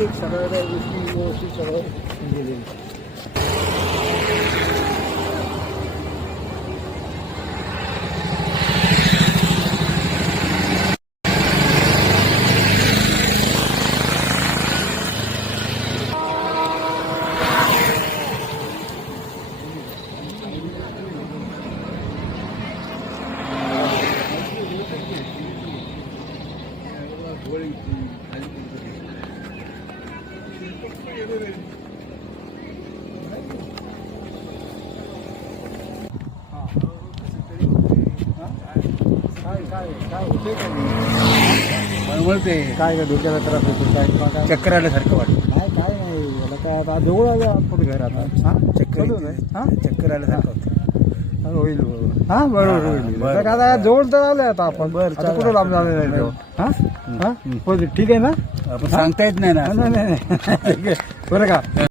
एक सगळ्या गोष्टी व्यवस्थित सगळं गेलेली. काय होते काय काय डोक्याला त्रास होतो काय चक्कर आल्यासारखं वाटतं. काय काय नाही याला काय आता जवळ आलं आपण घर आता हां चक्कर आल्यासारखं होतं. होईल हां बरोबर होईल. आता जवळ तर आलं आता आपण आता कुठं लांब झालेलं आहे हां हां ठीक आहे ना आपण सांगता येत नाही ना. नाही बरं का.